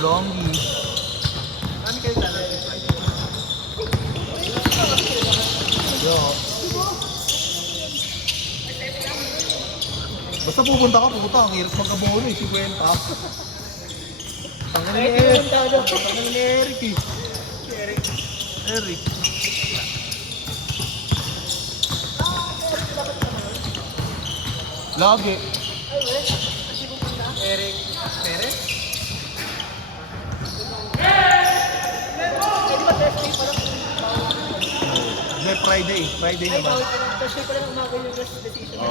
Longi. Kami kayo talaga. Yo. Basta pupunta ka, puta. Ang hirap magkabono eh. 50. Tangin ni Eric. Tangin ni Eric eh. Eric. Lagi. Eric Perez? Hindi, Friday. Friday naman. Thursday pa lang umaga yung decision.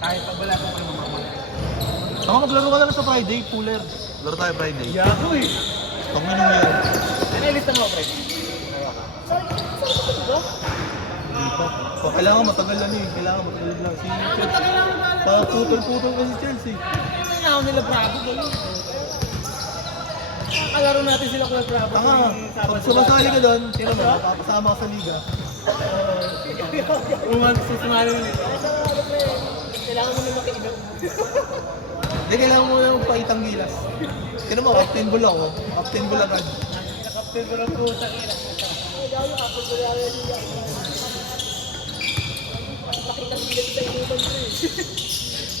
Kahit pag wala kang mama. Tama, maglaro ka na lang sa Friday, cooler. Laro tayo Friday. Yago eh. Tangin mo yan. Ano yung lista mo, Fred? Kailangan matagal lang eh. Kailangan matagal lang. Si Chelsea. Putol-putol kasi Chelsea. Ano na nila Bravo gano'n? Kalaro natin sila kung Bravo. Tanga, pag sumasali ka doon, sino mo, papasama ka sa liga. Susumali mo nito. Kailangan mo na makiinap. Hindi, kailangan mo yung paitang gilas. Sino mo, captain bull ako. Captain bull agad. Nakaptil ko lang po sa kina.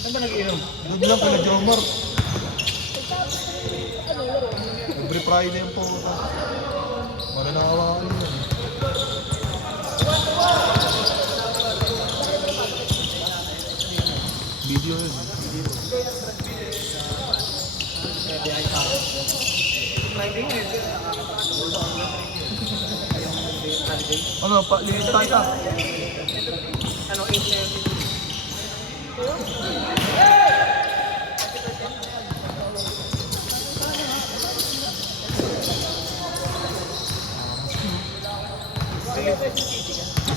Saan ba nag-inom? Doon lang pala Jomar. Every Friday yung puta. Maganawa ka yun. Video yun. Ano, lilis tayo ka? Ano, 8 na yun?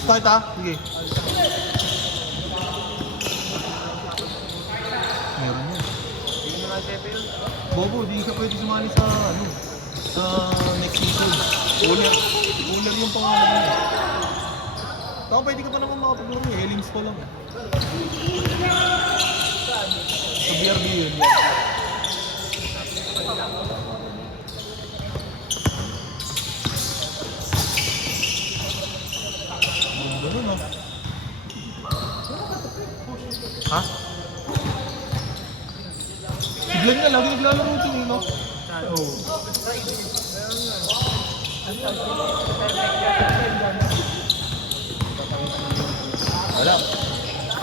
Start ah? Sige. Meron yan. Hindi mo na-chepe yun. Bobo, di ka pwede sumali sa ano, sa next season. Cooler yung pangalan mo. Saka pwede ka pa naman makapaglaro eh, Elims pa lang. Sa BRB yun. Ganun ah. Ha? Siglan nga, lagi naglalaro ito eh, no? Oo. Wala.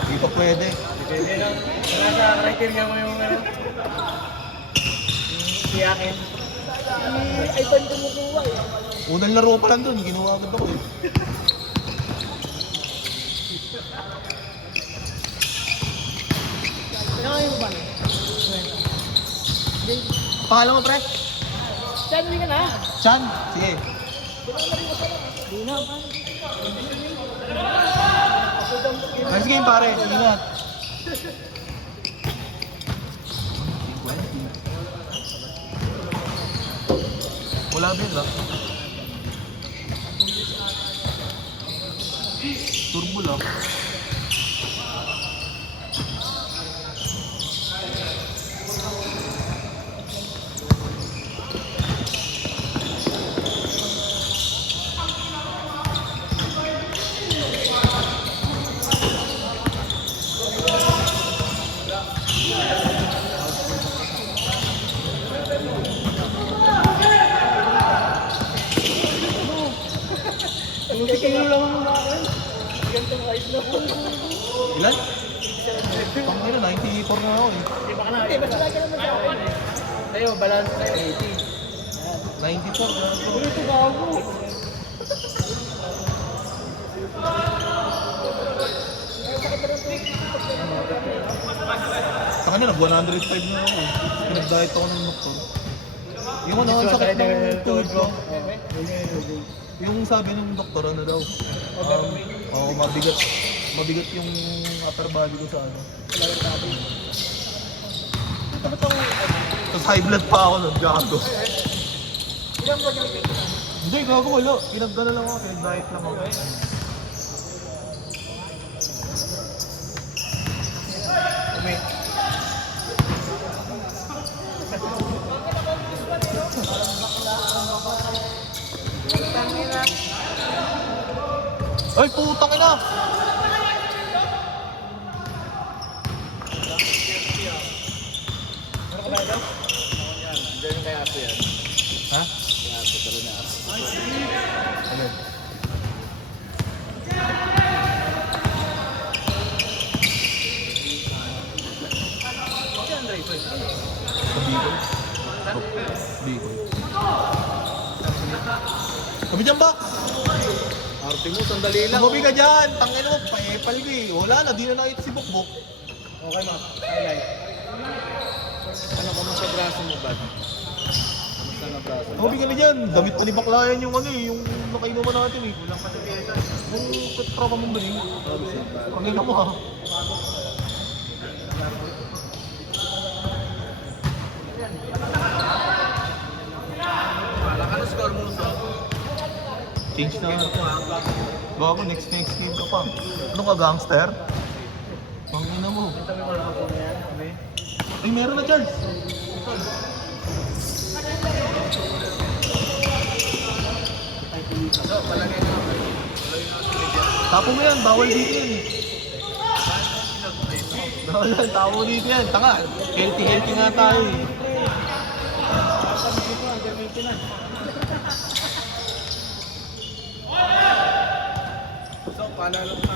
Hindi pa pwede. Depende lang. Wala sa criteria mo yung ano? Siyakin. Ay, ban kumukuha eh. Unang laro pa lang doon, ginawa agad ako eh. Ano yung ban? Pangalan mo, pre? Saan ka na? Chan? Sige. Di na, ban. Nice game, pare. Ingat. Wala ba yun, turbo lang. Kilo lang ang bakit. Gantong height na po. Ilan? Pang 94 na ako eh. Di ba ka na? Hindi, basta lagi naman sa akin eh. Tayo, balance tayo, 80. 94 na ako. Ito ba ako? Sa kanya, nag-105 na ako eh. Pinag-diet ako ng doktor. Yung ano, ang sakit ng tuhod ko. Yung sabi ng doktor, ano daw? Oo, mabigat. Mabigat yung upper body ko sa ano. Tapos high blood pa ako nun, gago. Hindi, gago wala. Pinagdala lang ako, pinag-diet lang ako. Ay, putang ina! Ano ka ba ito? Diyan yung kay Apo yan. Ha? Kay Apo, talo na Apo. Ano? Kasi ang driver. Sa Bicol. Bicol. Sabi dyan ba? Arte mo, sandali lang. Tumabi ka dyan! Tangin mo, paepal ka eh. Wala na, di na nakita si Bukbuk. Okay, ma. Highlight. Ano, kamusta braso mo, bad? Kamusta na braso? Tumabi ka na dyan. Damit pa ni Baklayan yung ano eh, yung nakainuman natin eh. Kulang pa sa pyesa. Yung tropa mong bali. Pangina mo ha. Ano score mo sa? Change na. Bago, next game ka pa. Ano ka, gangster? Pangina mo. Tabi mo lang ako na yan, okay? Ay, meron na, Charles. So, palagay na ako. Tapo mo yan, bawal dito yan eh. Bawal yan, tapo mo dito yan. Tanga, healthy nga tayo eh. Sabi ko, gamitin na. So, panalo pa.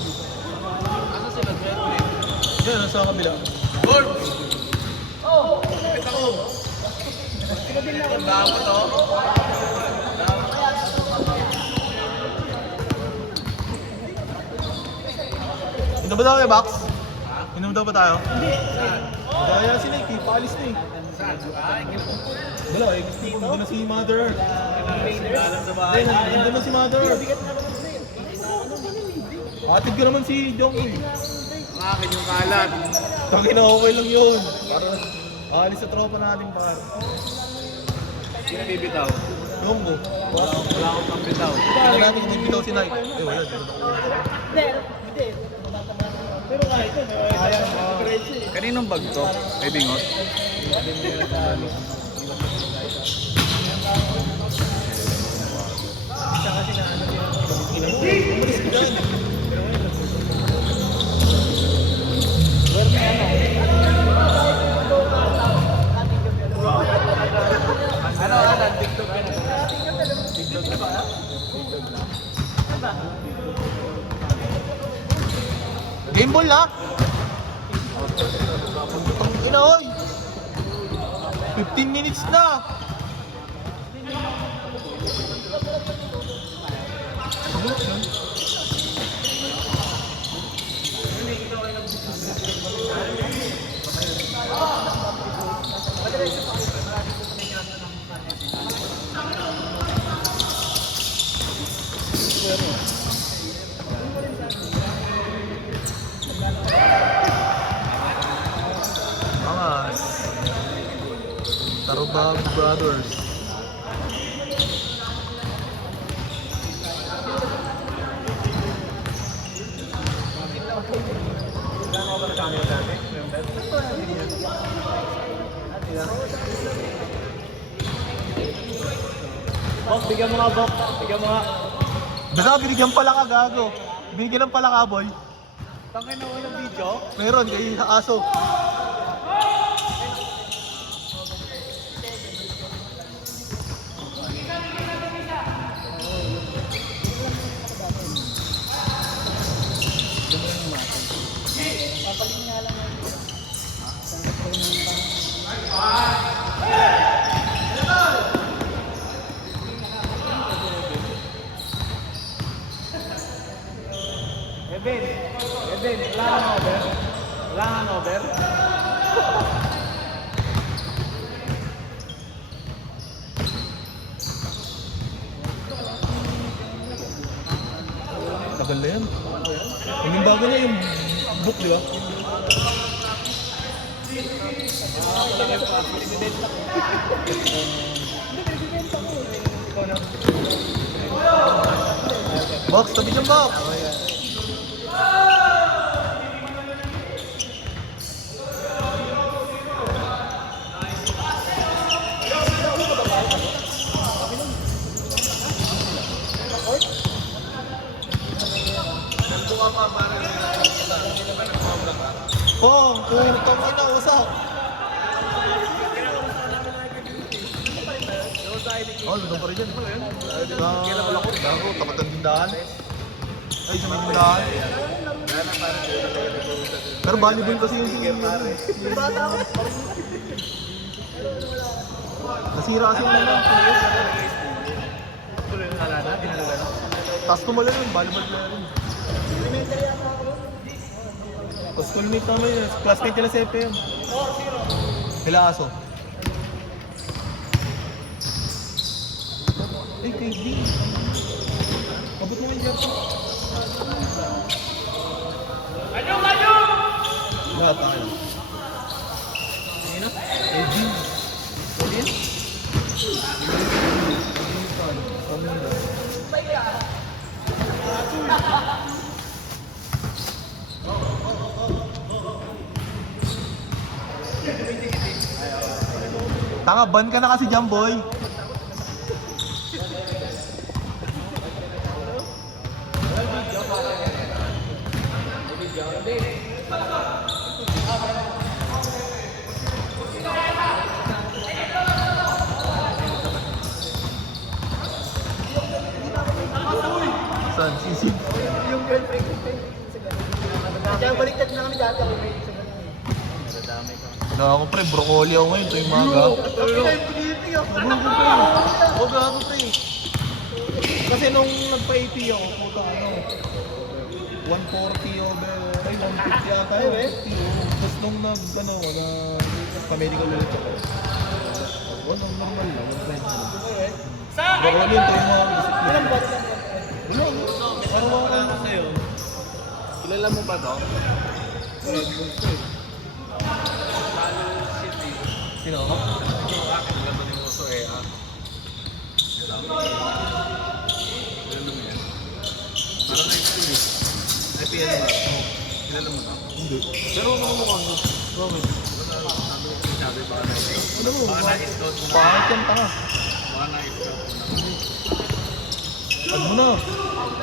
Asa sila, Edwin? Yan, nasa kabila. Gol! Oh! Kapit ako! Ang damo to. Inom ba tayo, Max? Inom daw ba tayo? Kaya si Nike, paalis na eh. Saan? Ay, Wala eh, nandun na si Mother Earth. Dalam sa bahay. Hindi, nandun na si Mother Earth. Atid ko naman si Jongin. Ang akin yung kalat. Tangin na okay lang yun. Para alis sa tropa natin par. Sino bibitaw? Yonggo. Wala akong pang bitaw. Tingnan natin kung bibitaw si Nike. Eh, wala. Pero kahit ito, kaninong bag to? May bingot? Ano, TikTok ka na? TikTok ka ba? Game ball na. Ang ina oy. 15 minutes na. Angas. Tarubag Brothers. Boss, bigyan mo nga, boss. Bigyan mo nga. Basta binigyan pala ka, gago. Binigyan lang pala ka, boy. Tangin na walang video? Meron, kay sa aso. Eben, wala kang over? Wala kang over? Tagal na yan. Yung bago na yung book, di ba? Box, tabi dyan, box! Pong, putang ina, usap. Oh, doon pa rin yan. Gago, tapat ng tindahan. Ay, sa may tindahan. Pero volleyball kasi yung nasira kasi yung ano. Tapos tumala rin, volleyball player rin. Tapos schoolmate namin yun, classmate nila sa FM. Sila Aso. Ay, kay D. Abot mo yung Japan. Lahat tayo. Sino? Kay D. Colin? Tanga, ban ka na kasi dyan, boy. Saan? Sisig? Yung girlfriend ko. Kaya baliktad na kami dati ako. Nadamay ka. Ako pre, broccoli ako ngayon tuwing maga. Huwag ako pre. Kasi nung nagpa-AP ako, puta ano, 140 over, ay 150 yata yun eh. Tapos nung ano, pa-medical ulit ako. Normal lang, 120. Broccoli yun tuwing mga Ilang buwan lang. wala, Ano ba ako sa'yo? Kilala mo ba to? sino ako? Bakit wala to ni Muso eh ha? Kilala mo yan? Parang high school eh. Ay, PL ba? Kilala mo ba? Hindi. Pero ano mo kung Bakit? sabi ba na Ano mo? baka na-scout mo na. Pangit yan, tanga. Baka na-scout mo na. Add mo na.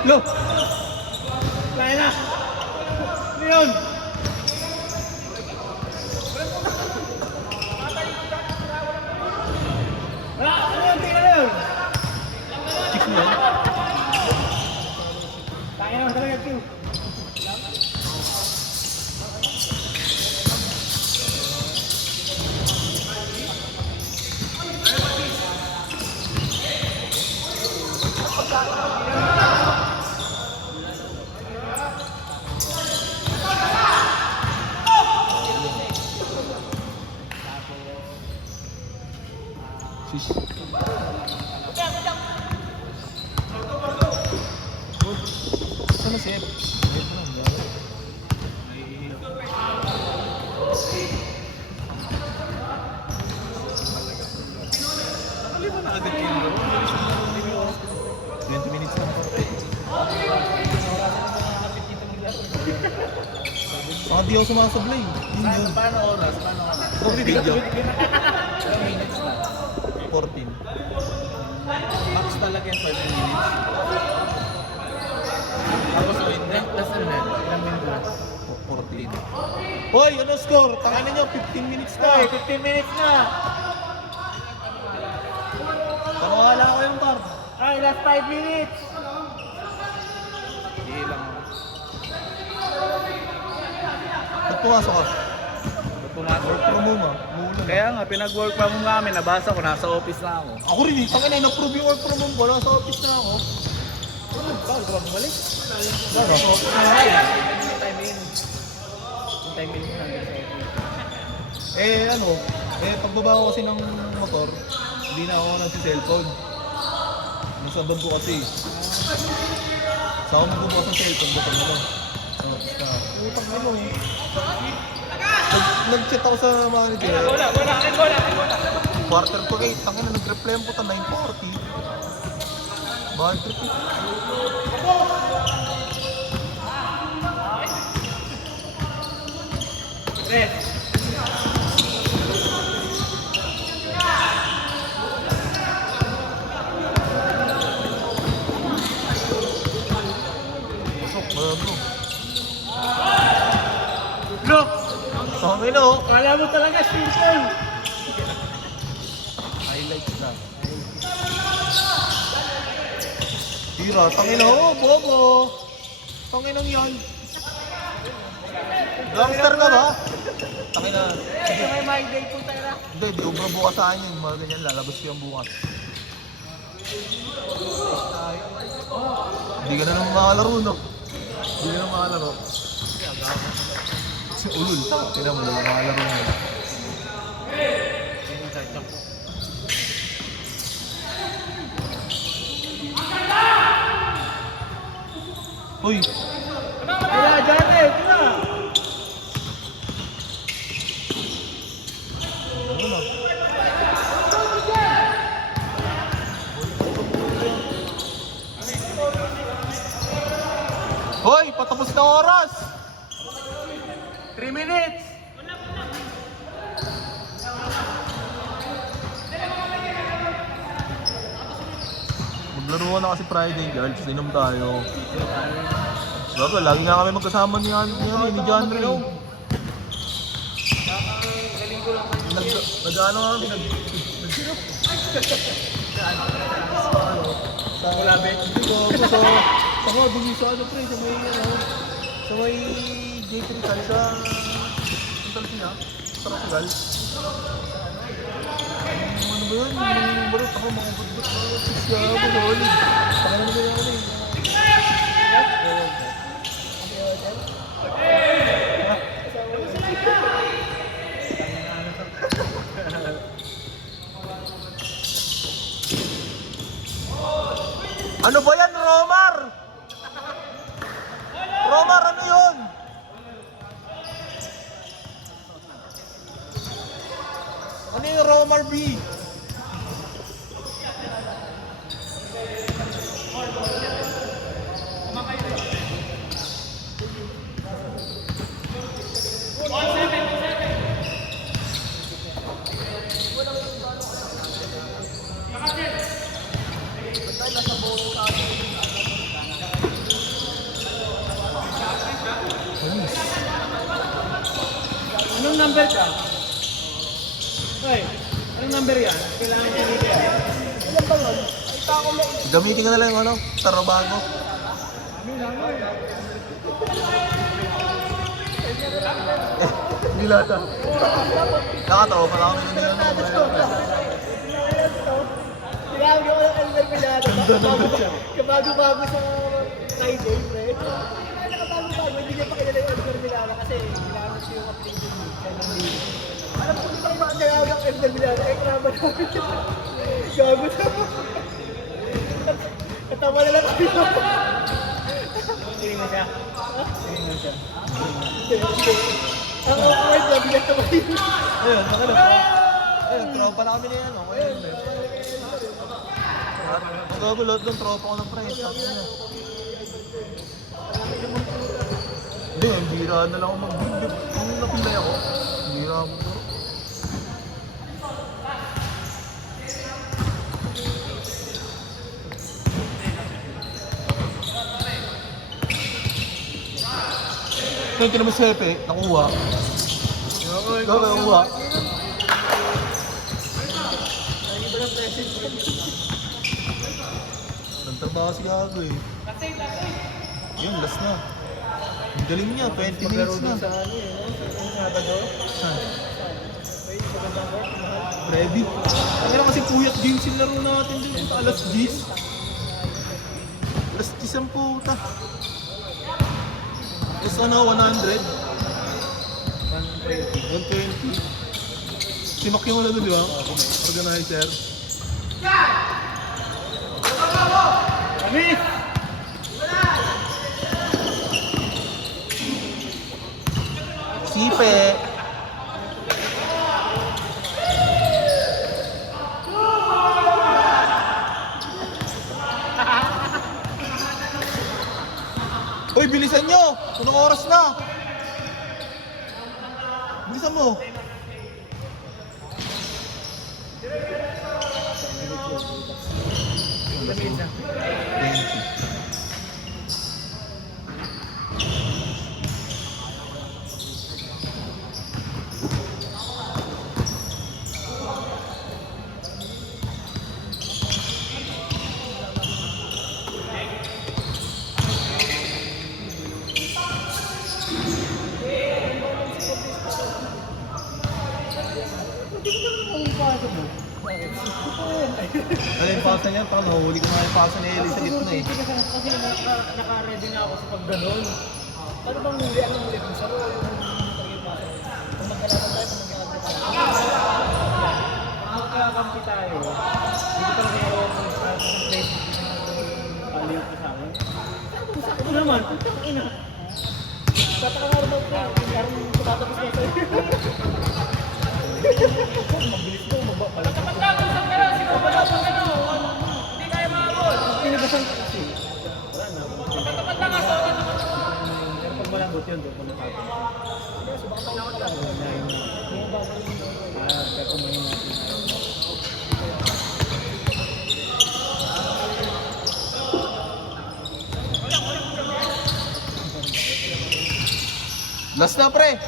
Yo! Kaya na! Ano yun? Ano yun? Tingnan na yun! Chicks mo yan? Kaya naman talaga, Q. Fish. Saan na sip? Sip na, wala. Nakali ba na agad kayo bro? Bilis na lang nila. 20 minutes lang po. Baka di ako sumasablay. Hindi. Paano oras? Paano oras? Sorry, video. Ilang minutes na? 14. Max talaga yung 5 minutes. Tapos wait, less than that. Ilang minutes na? 14. Hoy, ano score? Tanganan nyo, 15 minutes na. Ay, 15 minutes na! Panawala ko yung bar. Ay, last 5 minutes! Sige lang. Ba't pumasok ka? Ba't pumasok? Work from home ah. Muulan. Kaya nga, pinag-work pa mo namin. Nabasa ko, nasa office na ako. Ako rin eh. Tanganan, na-prove yung work from home ko. Nasa office na ako. Bawal ka ba bumalik? Ano? Time in. Yung time in na hanggang sa Eh ano, pagbaba ko kasi ng motor, hindi na ako nagsi-cellphone. Nasa bag ko kasi. Sa ako magbubukas ng cellphone, butang mo lang. Utang mo eh. Nag-chat ako sa manager. Wala. Quarter to 8. Tangin na nag-reply ang puta 9:40. Bad trip eh. Red. Pasok, wala bro. Look! Tangin na oh. Kala mo talaga simple. Highlights na. Tira, tangin na oh, bobo. Tangin nang yan. Gangster ka ba? Tangin na. Ito may my day po tayo na. Hindi, di ubra bukas sa akin yun. Mga ganyan, lalabas ko yung bukas. Hindi ka na naman makalaro, no? Hindi ka na makalaro. Si Ulul, tignan mo, nalang makalaro na yun. Uy! Tira, Jate! Tira! Ano na? Hoy! Patapos na oras! 3 minutes! Maglaro na kasi Friday, girls. Inom tayo. Bago, lagi nga kami magkasama ni John Ray. Nag-ano nga kami, Sa Ulabe. Hindi ko, sa dumi sa ano pre, sa may J3 Cal, sa Talsina, sa Rasigal. Ano ba yun? Yung barot ako, mga budbut, mga pisya ako, solid. Saka naman ba yan eh? Ano ba yan, Romar? Romar, ano yun? Ano yung Romar B? Anong number ka? Hoy, anong number yan? Kailangan ko dito yan. Ilan ba yun? Ay, tako mo. Gamitin ka na lang yung ano, Tarabago. Hindi lahat ah. Nakatawa pa lang kami ng Tinawag ko ng Elmer Pinado. Kabago-bago sa Friday, pre. Nakabago-bago, hindi niya pa kilala yung Elmer Pinado kasi ginamit siya yung application ni Candy. Alam ko hindi tayo makakilala ng Elmer Pinado, ay kraba namin siya. Gago na. Katawa na lang kami. Tingin mo siya? Ha? Tingin mo siya? Hindi. Ang awkward na, binatawa yun. Ayun, ayun, tropa na kami na yan. Ayun, ang gago lahat ng tropa ko ng price. Hindi, ang bira na lang ako mag-build. Kung napilay ako, bira ako bro. Ngayon ka naman si Hepe, nakuha. Nakuha. Nagtrabaho si Gago eh. Yun, last na. Ang galing niya, 20 minutes na. Sa ano eh, no? Sa Sabado. Saan? May magandang work. Ready? Ang lang kasi puyat games yung laro natin dun. Alas 10. Alas 10 ang puta. Tapos ano, 100? 120. Sinok yung ano dun, di ba? Organizer. Amis! Sipe. Uy, bilisan nyo! Unang oras na! Bilisan mo! Lamesa. 20. Ano yung pasa niya? Tama, huli ko nga yung pasa ni Ellie sa gitna eh. Kasi naka-ready na ako sa pagganon. Ano bang huli? Anong huli? Kung saro yung kung magkalaban tayo, kung magkakampi tayo, hindi ko talaga ako kung place aliw ko sa akin. Ano naman? Ina. Tataka nga rin ako. Parang tumatapos na sa'yo. Mabilis daw, mabapala. Pinigasan ko kasi. Wala na. Pero pag malambot yun, doon ko nakapin. Kaya kumain natin. Last na pre!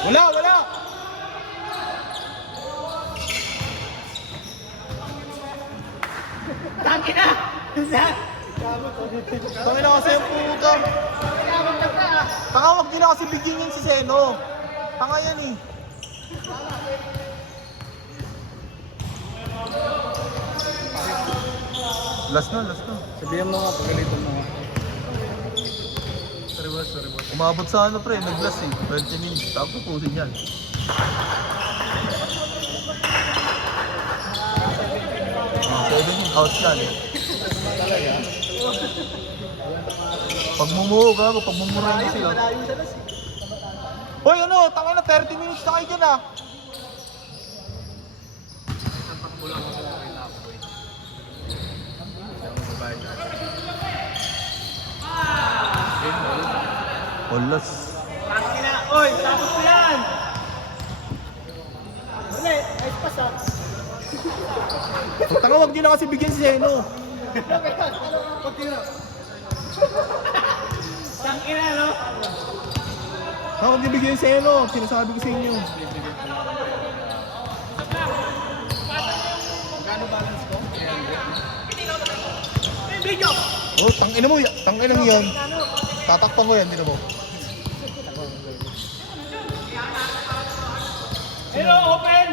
Wala, wala! Tangin na! Tangin na kasi yung puta. Tanga, wag din na kasi bigyan yun si Seno. Tanga yan eh. Last na, last na. Sabihan mo nga, pagalitan mo nga. Sorry boss. Umabot sa ano pre, nag-last eh. 20 minutes, tapos pusin yan. Ah, 7 out yan. Pagmumuho ka ako, pagmumurahin ko sila. Hoy ano, tangin na 30 minutes na kayo dyan ah. Olas. Tangin na! Oy! Tapos ko yan! Wala eh, ayos pa sa. Tanga, wag din na kasi bigyan si Seno. Tangin na, no? Tanga, wag din bigyan si Seno. Sinasabi ko sa inyo. Magkano balance ko? May video! Oh, tangina mo, tangina mo yan. Tatakpan ko yan, di na mo. Hello, open!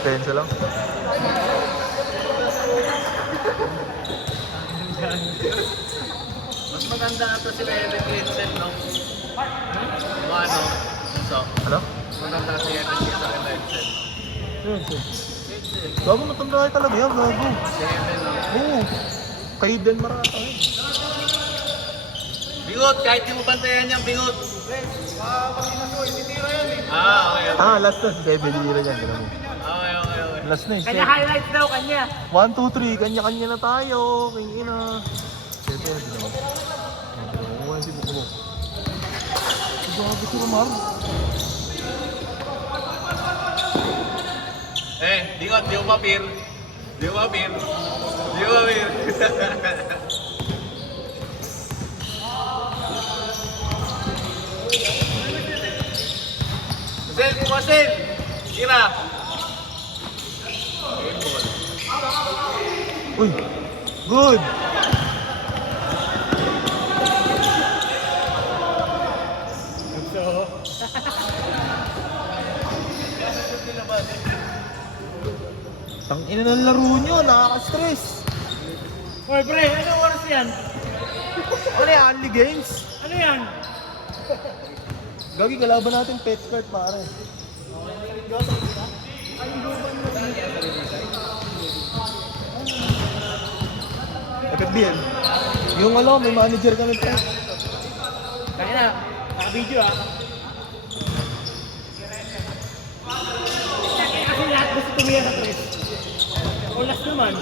Depensa lang. Mas maganda ata sila Eric Vincent, no? O ano? So, Ano? maganda si Eric Vincent. Gago, matanda kayo talaga yan, gago. Si Evan, no? Oo. Kaiden marata eh. Bingot, kahit di mo bantayan yan, bingot. Okay. Ah, last na. Si Kevin Lira yan, gano'n mo. Okay. Last na eh. Kanya highlights daw, kanya. 1, 2, 3, kanya-kanya na tayo. King ina. Siyempre, hindi naman. Kukuha yung sibuko mo. Gago si Romar. Bingot, di mo mapir. Di mo mapir. Di mo mapir. Marcel, Marcel! Tira! Uy! Good! Tangina ng laro nyo, nakaka-stress. Oy, pre, anong oras yan? Ano yan, Only Games? Ano yan? Gagi, kalaban natin pet card pare. FFBL. Yung ano, may manager kami pa. Kaya na, naka-video ah. Kasi lahat gusto tumira sa tres. O last naman.